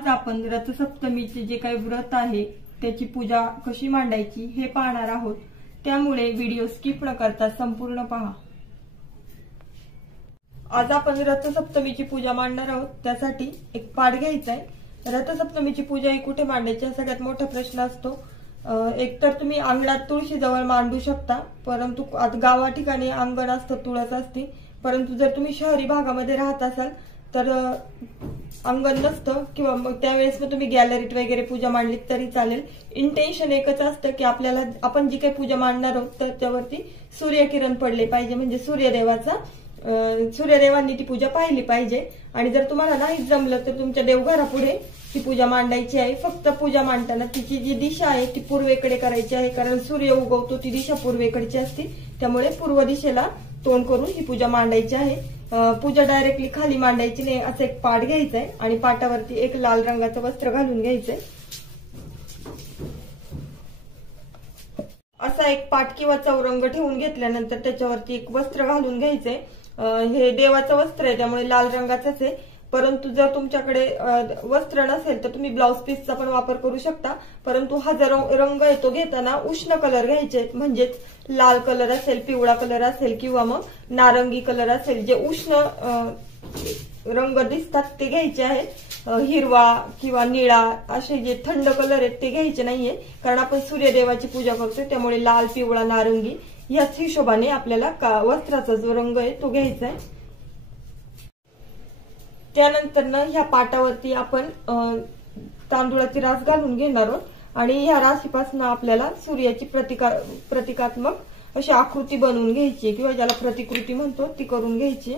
आज आपण रथसप्तमीचे जे काही व्रत आहे त्याची पूजा कशी मांडायची हे पाहणार आहोत, त्यामुळे व्हिडिओ स्किप न करता संपूर्ण पहा। आज आपण रथसप्तमीची पूजा मांडणार आहोत, त्यासाठी एक पाट घ्यायचा आहे। रथसप्तमीची पूजा ही कुठे मांडायची हा सगळ्यात मोठा प्रश्न असतो। एक तर तुम्ही अंगणात तुळशी जवळ मांडू शकता, परंतु आता गावा ठिकाणी अंगण असतं, तुळस असते, परंतु जर तुम्ही शहरी भागामध्ये राहत असाल तर अंगण नसतं किंवा मग त्यावेळेस मग तुम्ही गॅलरीत वगैरे पूजा मांडली तरी चालेल। इंटेन्शन एकच असतं की आपल्याला आपण जी काही पूजा मांडणार आहोत तर त्यावरती सूर्यकिरण पडले पाहिजे, म्हणजे सूर्यदेवांनी ती पूजा पाहिली पाहिजे। आणि जर तुम्हाला नाही जमलं तर तुमच्या देवघरापुढे ती पूजा मांडायची आहे। फक्त पूजा मांडताना तिची जी दिशा आहे ती पूर्वेकडे करायची आहे, कारण सूर्य उगवतो ती दिशा पूर्वेकडची असते, त्यामुळे पूर्व दिशेला तोंड करून ही पूजा मांडायची आहे। पूजा डायरेक्टली खाली मांडायची नाही, असं एक पाट घ्यायचा आहे आणि पाटावरती एक लाल रंगाचं वस्त्र घालून घ्यायचंय। असा एक पाट किंवा चौरंग ठेवून घेतल्यानंतर त्याच्यावरती एक वस्त्र घालून घ्यायचंय। हे देवाचं वस्त्र आहे त्यामुळे लाल रंगाचंच आहे, परंतु जर तुमच्याकडे वस्त्र नसेल तर तुम्ही ब्लाउज पीसचा पण वापर करू शकता। परंतु हा जो रंग आहे तो घेताना उष्ण कलर घ्यायचे, म्हणजेच लाल कलर असेल, पिवळा कलर असेल किंवा मग नारंगी कलर असेल, जे उष्ण रंग दिसतात ते घ्यायचे आहेत। हिरवा किंवा निळा असे जे थंड कलर आहेत ते घ्यायचे नाहीये, कारण आपण सूर्यदेवाची पूजा करतोय, त्यामुळे लाल, पिवळा, नारंगी याच हिशोबाने आपल्याला वस्त्राचा जो रंग आहे तो घ्यायचा आहे। त्यानंतर ह्या पाटावरती आपण तांदूळाची रास घालून घेणार आहोत आणि ह्या राशीपासून आपल्याला सूर्याची प्रतिकात्मक अशी आकृती बनवून घ्यायची किंवा ज्याला प्रतिकृती म्हणतो ती करून घ्यायची।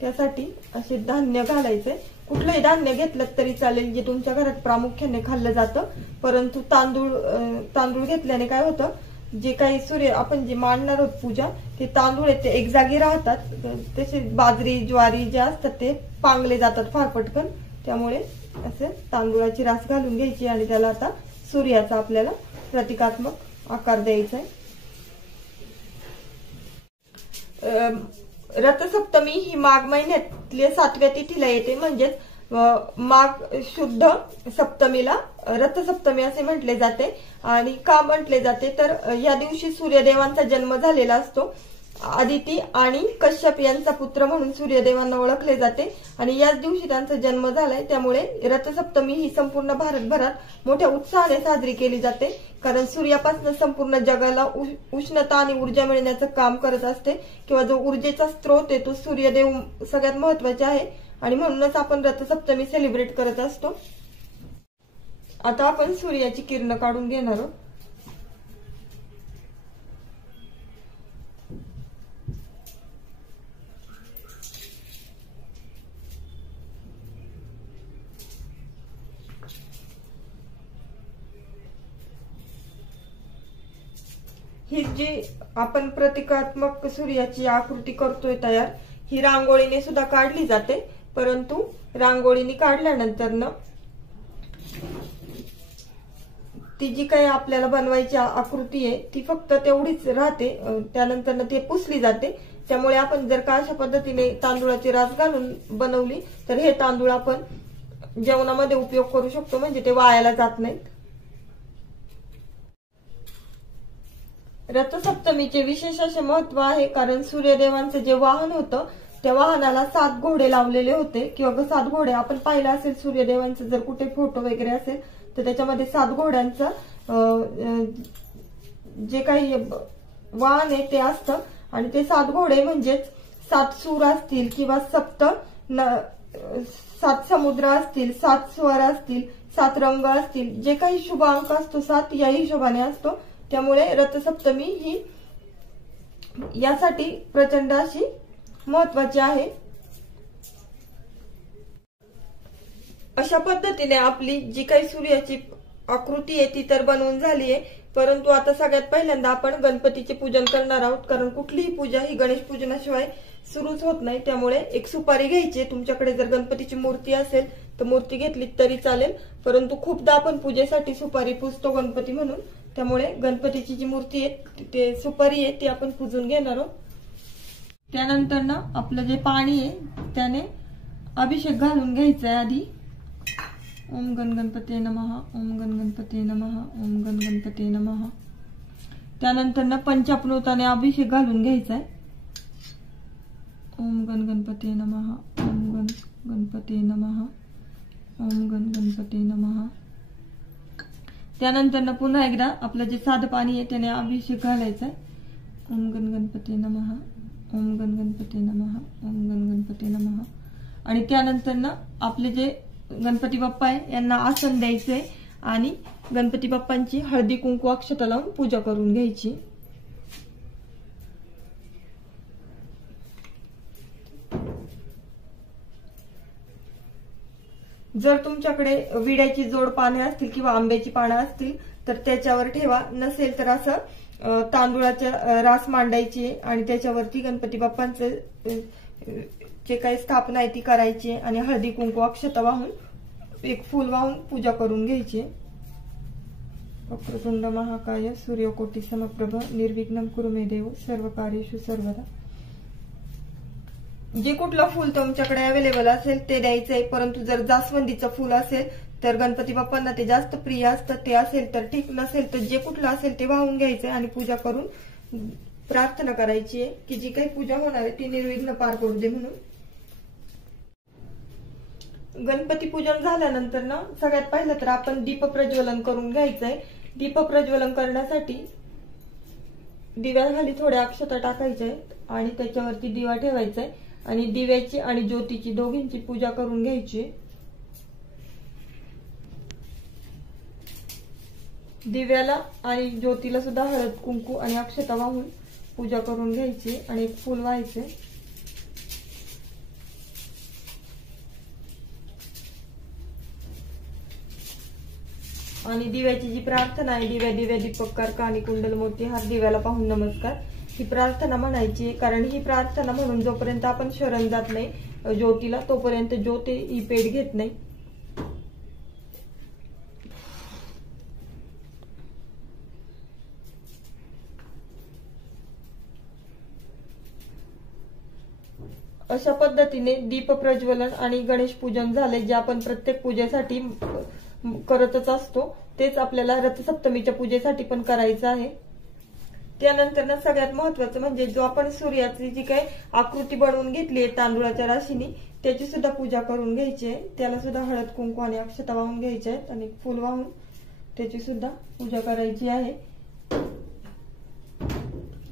त्यासाठी असे धान्य घालायचे, कुठलंही धान्य घेतलं तरी चालेल जे तुमच्या घरात प्रामुख्याने खाल्लं जातं, परंतु तांदूळ घेतल्याने काय होतं, जे काही आपण जे मांडणार आहोत पूजा ते तांदूळ आहेत ते एक जागी राहतात, तसे बाजरी, ज्वारी जे असतात ते पांगले जातात फार पटकन, त्यामुळे असे तांदूळाची रास घालून घ्यायची आणि त्याला आता सूर्याचा आपल्याला प्रतिकात्मक आकार द्यायचा आहे। रथसप्तमी ही माघ महिन्यातल्या 7व्या तिथीला येते, म्हणजेच माघ शुद्ध सप्तमीला रथसप्तमी असे म्हटले जाते। आणि का म्हटले जाते तर या दिवशी सूर्यदेवांचा जन्म झालेला असतो। आदिती आणि कश्यप यांचा पुत्र म्हणून सूर्यदेवांना ओळखले जाते आणि याच दिवशी त्यांचा जन्म झालाय, त्यामुळे रथसप्तमी ही संपूर्ण भारतभरात मोठ्या उत्साहाने साजरी केली जाते, कारण सूर्यापासून संपूर्ण जगाला उष्णता आणि ऊर्जा मिळण्याचं काम करत असते, किंवा जो ऊर्जेचा स्रोत आहे तो सूर्यदेव सगळ्यात महत्वाचे आहे आणि म्हणूनच आपण रथसप्तमी सेलिब्रेट करत असतो। आता आपण सूर्याची किरण काढून घेणार आहोत। ही जी आपण प्रतिकात्मक सूर्याची आकृती करतोय तयार, ही रांगोळीने सुद्धा काढली जाते, परंतु रांगोळीने काढल्यानंतर ती जी काही आपल्याला बनवायची आकृती आहे ती फक्त तेवढीच राहते, त्यानंतर ते पुसली जाते। त्यामुळे आपण जर का अशा पद्धतीने तांदूळाची रास घालून बनवली तर हे तांदूळ आपण जेवणामध्ये उपयोग करू शकतो, म्हणजे ते वायाला जात नाहीत। रथसप्तमीचे विशेष असे महत्व आहे, कारण सूर्यदेवांचं जे वाहन होतं त्या वाहनाला 7 घोडे लावलेले होते, किंवा 7 घोडे आपण पाहिलं असेल सूर्यदेवांचं जर कुठे फोटो वगैरे असेल तर त्याच्यामध्ये 7 घोड्यांचं जे काही वाहन आहे ते असतं, आणि ते 7 घोडे म्हणजेच 7 सूर असतील किंवा 7 समुद्र असतील, 7 स्वर असतील, 7 रंग असतील, जे काही शुभ अंक असतो 7 या हिशोबाने असतो, त्यामुळे रथसप्तमी ही यासाठी प्रचंड अशी महत्वाची आहे। अशा पद्धतीने आपली जी काही सूर्याची आकृती आहे ती तर बनवून झाली आहे, परंतु आता सगळ्यात पहिल्यांदा आपण गणपतीचे पूजन करणार आहोत, कारण कुठलीही पूजा ही गणेश पूजनाशिवाय सुरूच होत नाही। त्यामुळे एक सुपारी घ्यायची, तुमच्याकडे जर गणपतीची मूर्ती असेल तर मूर्ती घेतली तरी चालेल, परंतु खूपदा आपण पूजेसाठी सुपारी पुजतो गणपती म्हणून, त्यामुळे गणपतीची जी मूर्ती आहे ते सुपारी आहे ती आपण पूजून घेणार आहोत। त्यानंतर आपलं जे पाणी आहे त्याने अभिषेक घालून घ्यायचा आहे आधी, ओम गण गणपती नमः, ओम गण गणपती नमः, ओम गण गणपती नमः. त्यानंतर पंचामृताने अभिषेक घालून घ्यायचा आहे. ओम गण गणपती नमः, ओम गण गणपती नमः, ओम गण गणपती नमः. त्यानंतर पुन्हा एकदा आपलं जे साधं पाणी आहे त्याने अभिषेक घालायचा आहे. ओम गण गणपती नमः, ओम गण गणपती नमः, ओम गण गणपती नमः. आणि त्यानंतर आपले जे गणपती बाप्पा आहे यांना आसन द्यायचंय आणि गणपती बाप्पांची हळदी कुंकू अक्षता लावून पूजा करून घ्यायची. जर तुमच्याकडे विड्याची जोड पाने असतील किंवा आंब्याची पानं असतील तर त्याच्यावर ठेवा. नसेल तर असं तांदूळाच्या रास मांडायची आणि त्याच्यावरती गणपती बाप्पांचं जे काही स्थापना आहे ती करायची आणि हळदी कुंकू अक्षता वाहून एक फूल वाहून पूजा करून घ्यायची. वक्रतुंड महाकाय सूर्यकोटी समप्रभ निर्विघ्नं कुरु मे देव सर्व कार्येषु सर्वदा. जे कुठलं फूल तुमच्याकडे अवेलेबल असेल ते द्यायचंय. परंतु जर जास्वंदीचं फूल असेल तर गणपती बाप्पांना ते जास्त प्रिय असतं, ते असेल तर ठीक, नसेल तर जे कुठलं असेल ते वाहून घ्यायचंय आणि पूजा करून प्रार्थना करायची आहे की जी काही पूजा होणार आहे ती निर्विघ्न पार पडू दे म्हणून. गणपती पूजन झाल्यानंतर सगळ्यात पहिलं तर आपण दीप प्रज्वलन करून घ्यायचंय. दीप प्रज्वलन करण्यासाठी दिव्याखाली थोड्या अक्षता टाकायच्या आहेत आणि त्याच्यावरती दिवा ठेवायचा आहे आणि दिव्याची आणि ज्योतीची दोघींची पूजा करून घ्यायची. दिव्याला आणि ज्योतीला सुद्धा हळद कुंकू आणि अक्षता वाहून पूजा करून घ्यायची आणि एक फूल व्हायचे. आणि दिव्याची जी प्रार्थना आहे, दिव्या दिव्या दीपक कानी कुंडल मोती हार दिव्याला पाहून नमस्कार, ही प्रार्थना म्हणायची. कारण ही प्रार्थना म्हणून जोपर्यंत आपण शरण जात नाही ज्योतीला तोपर्यंत ज्योती ही पेट घेत नाही. अशा पद्धतीने दीप प्रज्वलन आणि गणेश पूजन झाले, जे आपण प्रत्येक पूजेसाठी करतच असतो तेच आपल्याला रथसप्तमीच्या पूजेसाठी पण करायचं आहे. त्यानंतर सगळ्यात महत्वाचं म्हणजे जो आपण सूर्याची जी काही आकृती बनवून घेतली आहे तांदूळाच्या राशीने त्याची सुद्धा पूजा करून घ्यायची आहे. त्याला सुद्धा हळद कुंकू आणि अक्षता वाहून घ्यायच्या आहेत आणि फूल वाहून त्याची सुद्धा पूजा करायची आहे.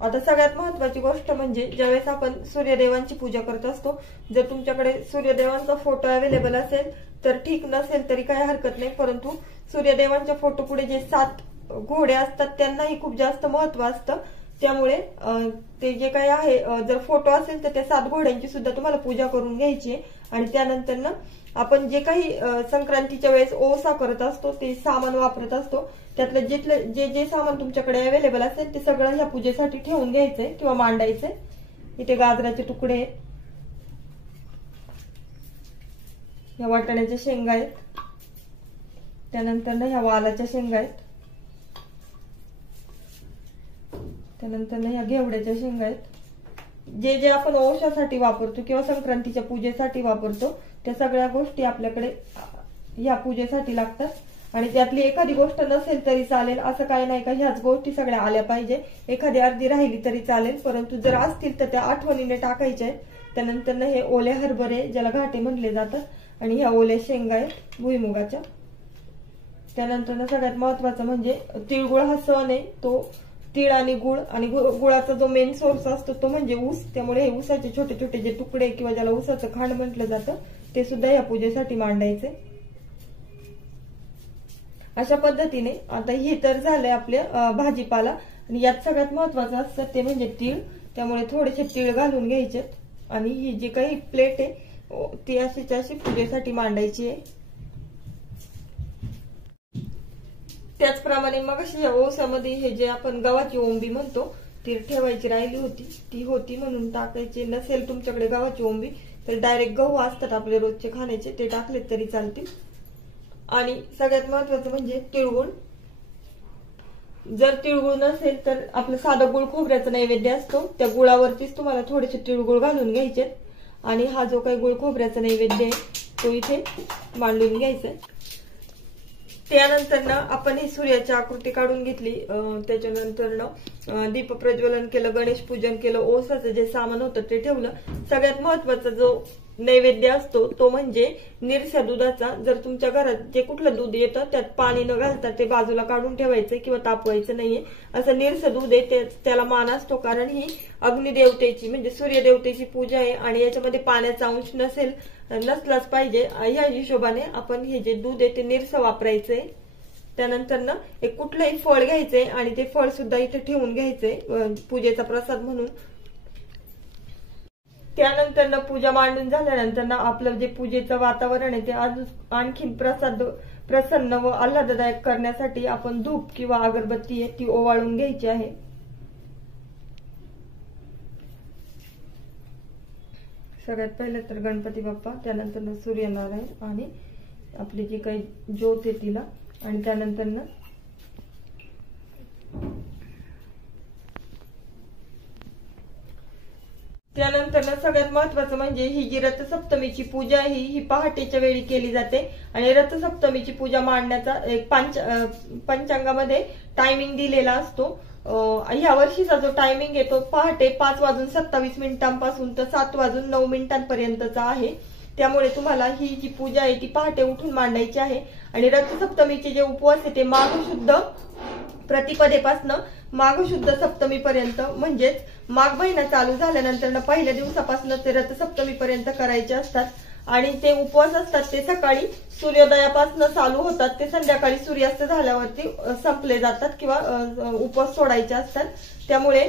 आता सगळ्यात महत्वाची गोष्ट म्हणजे ज्यावेळेस आपण सूर्यदेवांची पूजा करत असतो, जर तुमच्याकडे सूर्यदेवांचा फोटो अवेलेबल असेल तर ठीक, नसेल तरी काही हरकत नाही. परंतु सूर्यदेवांच्या फोटो पुढे जे 7 घोडे असतात त्यांनाही खूप जास्त महत्व असतं. त्यामुळे ते जे काही आहे, जर फोटो असेल तर त्या 7 घोड्यांची सुद्धा तुम्हाला पूजा करून घ्यायची आहे. आणि त्यानंतर आपण जे काही संक्रांतीच्या वेळेस ओसा करत असतो ते सामान वापरत असतो, त्यातलं जे जे सामान तुमच्याकडे अवेलेबल असेल ते सगळं ह्या पूजेसाठी ठेवून घ्यायचंय किंवा मांडायचंय. इथे गाजराचे तुकडे आहेत, ह्या वाटाण्याच्या शेंगा आहेत, त्यानंतर ह्या वालाच्या शेंगा आहेत, त्यानंतर ह्या घेवड्याच्या शेंगा आहेत. जे जे आपण ओशासाठी वापरतो किंवा संक्रांतीच्या पूजेसाठी वापरतो त्या सगळ्या गोष्टी आपल्याकडे ह्या पूजेसाठी लागतात. आणि त्यातली एखादी गोष्ट नसेल तरी चालेल, असं काही नाही का ह्याच गोष्टी सगळ्या आल्या पाहिजे. एखादी अर्धी राहिली तरी चालेल, परंतु जर असतील तर त्या आठवणीने टाकायच्या आहेत. त्यानंतर हे ओले हरभरे ज्याला घाटे म्हणले जातात आणि ह्या ओल्या शेंगा आहेत भुईमुगाच्या. त्यानंतर सगळ्यात महत्वाचं म्हणजे तिळगुळ हा सण आहे, तो तीळ आणि गुळ आणि गुळाचा जो मेन सोर्स असतो तो म्हणजे ऊस. त्यामुळे हे ऊसाचे छोटे छोटे जे तुकडे किंवा ज्याला ऊसाचं खांड म्हटलं जातं ते सुद्धा या पूजेसाठी मांडायचे. अशा पद्धतीने आता हे तर झालंय आपले भाजीपाला. आणि यात सगळ्यात महत्वाचं असतं ते म्हणजे तीळ. त्यामुळे थोडेसे तीळ घालून घ्यायचे आणि ही जी काही प्लेट आहे ती अशी पूजेसाठी मांडायची आहे. त्याचप्रमाणे मग अशी ओसामध्ये हे जे आपण गव्हाची ओंबी म्हणतो ती ठेवायची राहिली होती, ती होती म्हणून टाकायची. नसेल तुमच्याकडे गव्हाची ओंबी तर डायरेक्ट गहू असतात आपले रोजचे खाण्याचे ते टाकलेत तरी चालतील. आणि सगळ्यात महत्वाचं म्हणजे तिळगुळ. जर तिळगुळ नसेल तर आपलं साधं गुळ खोबऱ्याचा नैवेद्य असतो, त्या गुळावरतीच तुम्हाला थोडेसे तिळगुळ घालून घ्यायचे. आणि हा जो काही गुळ खोबऱ्याचा नैवेद्य आहे तो इथे मांडून घ्यायचा आहे। त्यानंतर आपण ही सूर्याची आकृती काढून घेतली। त्याच्यानंतर दीप प्रज्वलन केलं, गणेश पूजन केलं, ओसाचं जे सामान होतं ते ठेवलं। सगळ्यात महत्वाचा जो नैवेद्य असतो तो म्हणजे निरसा दुधाचा। जर तुमच्या घरात जे कुठलं दूध येतं त्यात पाणी न घालता ते बाजूला काढून ठेवायचं किंवा तापवायचं नाहीये। असं निरसा दूध आहे त्याला मान असतो, कारण ही अग्निदेवतेची म्हणजे सूर्यदेवतेची पूजा आहे आणि याच्यामध्ये पाण्याचा अंश नसलाच पाहिजे। या हिशोबाने आपण हे जे दूध आहे ते निरसा वापरायचंय। त्यानंतर एक कुठलंही फळ घ्यायचंय आणि ते फळ सुद्धा इथे ठेवून घ्यायचंय पूजेचा प्रसाद म्हणून। त्यानंतर पूजा मांडून झाल्यानंतर आपलं जे पूजेचं वातावरण आहे ते आणखीन प्रसन्न व आल्हाददायक करण्यासाठी आपण धूप किंवा अगरबत्ती आहे ती ओवाळून घ्यायची आहे। सगळ्यात पहिले तर गणपती बाप्पा, त्यानंतर सूर्यनारायण आणि आपली जी काही ज्योत आहे तिला, आणि त्यानंतर सगळ्यात महत्वाचं म्हणजे ही जी रथसप्तमीची पूजा आहे ही पहाटेच्या वेळी केली जाते आणि रथसप्तमीची पूजा मांडण्याचा एक पंचांगामध्ये टायमिंग दिलेला असतो। ह्या वर्षीचा जो टायमिंग आहे तो पहाटे 5:27 तर 7:09 आहे। त्यामुळे तुम्हाला ही जी पूजा आहे ती पहाटे उठून मांडायची आहे। आणि रथसप्तमीचे जे उपवास आहे ते माघ शुद्ध प्रतिपदेपासून माघ शुद्ध सप्तमीपर्यंत म्हणजेच माघ महिना चालू झाल्यानंतर पहिल्या दिवसापासून ते रथसप्तमीपर्यंत करायचे असतात। आणि ते उपवास असतात ते सकाळी सूर्योदयापासून चालू होतात ते संध्याकाळी सूर्यास्त झाल्यावरती संपले जातात किंवा उपवास सोडायचे असतात। त्यामुळे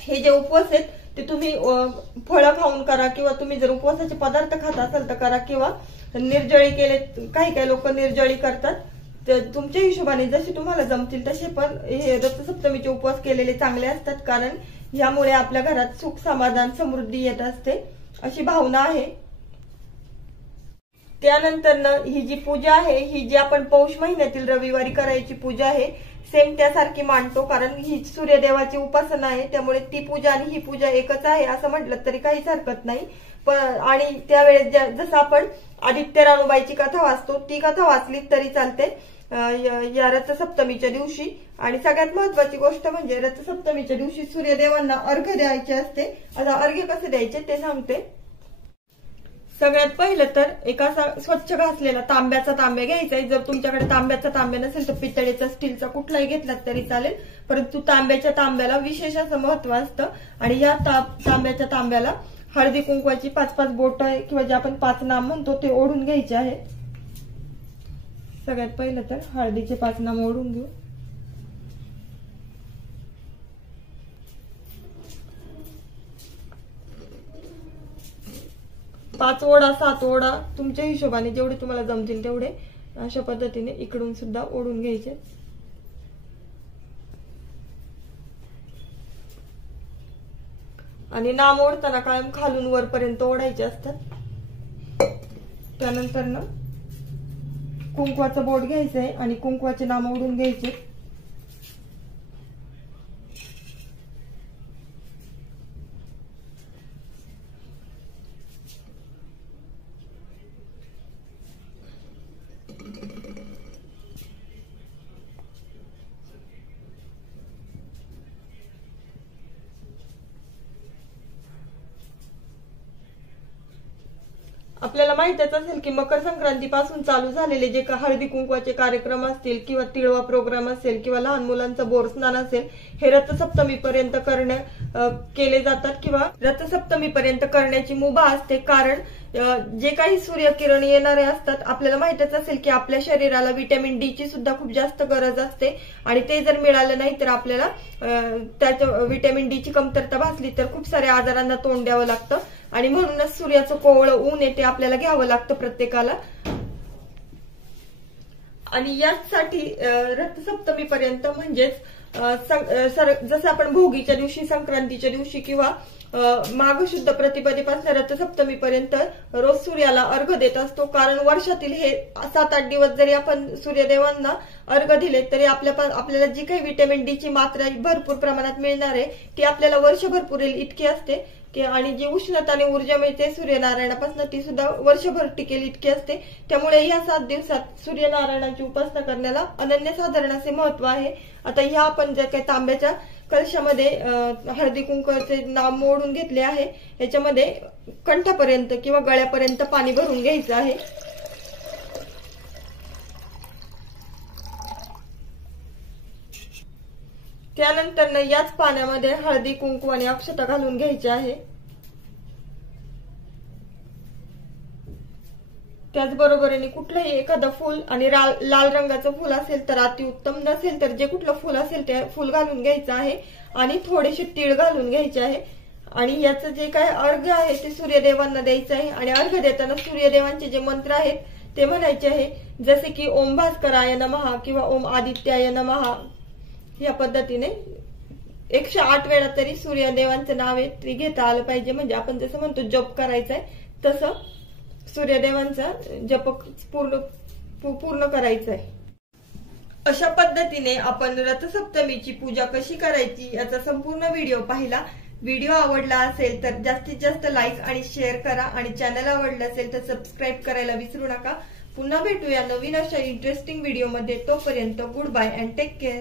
हे जे उपवास आहेत ते तुम्ही फळं खाऊन करा किंवा तुम्ही जर उपवासाचे पदार्थ खात असाल तर करा, किंवा निर्जळी केले, काही लोक निर्जळी करतात, तर तुमच्या हिशोबाने जसे तुम्हाला जमतील तसे पण हे रथसप्तमीचे उपवास केलेले चांगले असतात, कारण यामुळे आपल्या घरात सुख समाधान समृद्धी येत असते अशी भावना आहे। त्यानंतर ही जी पूजा आहे ही जी आपण पौष महिन्यातील रविवारी करायची पूजा आहे सेम त्यासारखी मांडतो, कारण ही सूर्यदेवाची उपासना आहे। त्यामुळे ती पूजा आणि ही पूजा एकच आहे असं म्हटलं तरी काहीच हरकत नाही। आणि त्यावेळेस जसं आपण आदित्य रानूबाईची कथा वाचतो ती कथा वाचली तरी चालते या रथसप्तमीच्या दिवशी। आणि सगळ्यात महत्वाची गोष्ट म्हणजे रथसप्तमीच्या दिवशी सूर्यदेवांना अर्घ्य द्यायचे असते। आता अर्घ्य कसे द्यायचे ते सांगते। सगळ्यात पहिलं तर एक असा स्वच्छ घासलेला तांब्याचा तांब्या घ्यायचा आहे। जर तुमच्याकडे तांब्याचा तांब्या नसेल तर पितळेचा स्टीलचा कुठलाही घेतला तरी चालेल, परंतु तांब्याच्या तांब्याला विशेष असं महत्व असतं। आणि या तांब्याच्या तांब्याला हळदी कुंकवाची 5-5 बोट किंवा जे आपण 5 नाम म्हणतो ते ओढून घ्यायचे आहे। सगळ्यात पहिलं तर हळदीचे 5 नाम ओढून घेऊ। पाच ओढा 7 ओढा तुमच्या हिशोबाने जेवढे तुम्हाला जमतील तेवढे अशा पद्धतीने इकडून सुद्धा ओढून घ्यायचे। आणि नाम ओढताना कायम खालून वरपर्यंत ओढायचे असतात। त्यानंतर कुंकवाचं बोट घ्यायचंय आणि कुंकवाचे नाम ओढून घ्यायचे। आपल्याला माहितच असेल की मकर संक्रांतीपासून चालू झालेले जे हळदी कुंकवाचे कार्यक्रम असतील किंवा तिळवा प्रोग्राम असेल किंवा लहान मुलांचं बोरस्नान असेल हे रथसप्तमीपर्यंत केले जातात किंवा रथसप्तमीपर्यंत करण्याची मुभा असते। कारण जे काही सूर्यकिरण येणारे असतात आपल्याला माहितच असेल की आपल्या शरीराला व्हिटॅमिन डी ची सुद्धा खूप जास्त गरज असते आणि ते जर मिळालं नाही तर आपल्याला त्याच्या व्हिटॅमिन डी ची कमतरता भासली तर खूप साऱ्या आजारांना तोंड द्यावं लागतं। आणि म्हणूनच सूर्याचं कोवळं ऊन आहे ते आपल्याला घ्यावं लागतं प्रत्येकाला। आणि यासाठी रथसप्तमीपर्यंत म्हणजेच जसं आपण भोगीच्या दिवशी संक्रांतीच्या दिवशी किंवा माघ शुद्ध प्रतिपदेपासून रथसप्तमीपर्यंत रोज सूर्याला अर्घ्य देत असतो। कारण वर्षातील हे 7-8 दिवस जरी आपण सूर्यदेवांना अर्घ्य दिले तरी आपल्याला जी काही व्हिटॅमिन डी ची मात्रा भरपूर प्रमाणात मिळणार आहे ती आपल्याला वर्षभर पुरेल इतकी असते। की आणि जी उष्णता आणि ऊर्जा मिळते सूर्यनारायणापासून ती सुद्धा वर्षभर टिकेल इतकी असते। त्यामुळे या 7 दिवसात सूर्यनारायणाची उपासना करण्याला अनन्यसाधारण असे महत्व आहे। आता ह्या आपण ज्या काही तांब्याच्या कलशामध्ये हळदी कुंकवाचे नाव मोडून घेतले आहे, याच्यामध्ये कंठापर्यंत किंवा गळ्यापर्यंत पाणी भरून घ्यायचं आहे। त्यानंतर याच पाण्यामध्ये हळदी कुंकू आणि अक्षता घालून घ्यायचे आहे। त्याचबरोबरीने कुठलंही एखादं फूल आणि लाल रंगाचं फूल असेल तर अतिउत्तम, नसेल तर जे कुठलं फूल असेल ते फूल घालून घ्यायचं आहे आणि थोडेसे तीळ घालून घ्यायचे आहे। आणि याचं जे काय अर्घ्य आहे ते सूर्यदेवांना द्यायचं आहे। आणि अर्घ्य देताना सूर्यदेवांचे जे मंत्र आहेत ते म्हणायचे आहे, जसे की ओम भास्कराय नमः किंवा ओम आदित्याय नमः। या पद्धतीने 108 वेळा तरी सूर्यदेवांचं नाव आहे ते घेता आलं पाहिजे। म्हणजे आपण जसं म्हणतो जप करायचंय तसं सूर्यदेवांचा जप पूर्ण करायचा आहे। अशा पद्धतीने आपण रथसप्तमीची पूजा कशी करायची याचा संपूर्ण व्हिडिओ पाहिला। व्हिडिओ आवडला असेल तर जास्तीत जास्त लाईक आणि शेअर करा आणि चॅनल आवडलं असेल तर सबस्क्राईब करायला विसरू नका। पुन्हा भेटूया नवीन अशा इंटरेस्टिंग व्हिडिओमध्ये। तोपर्यंत good bye and take care.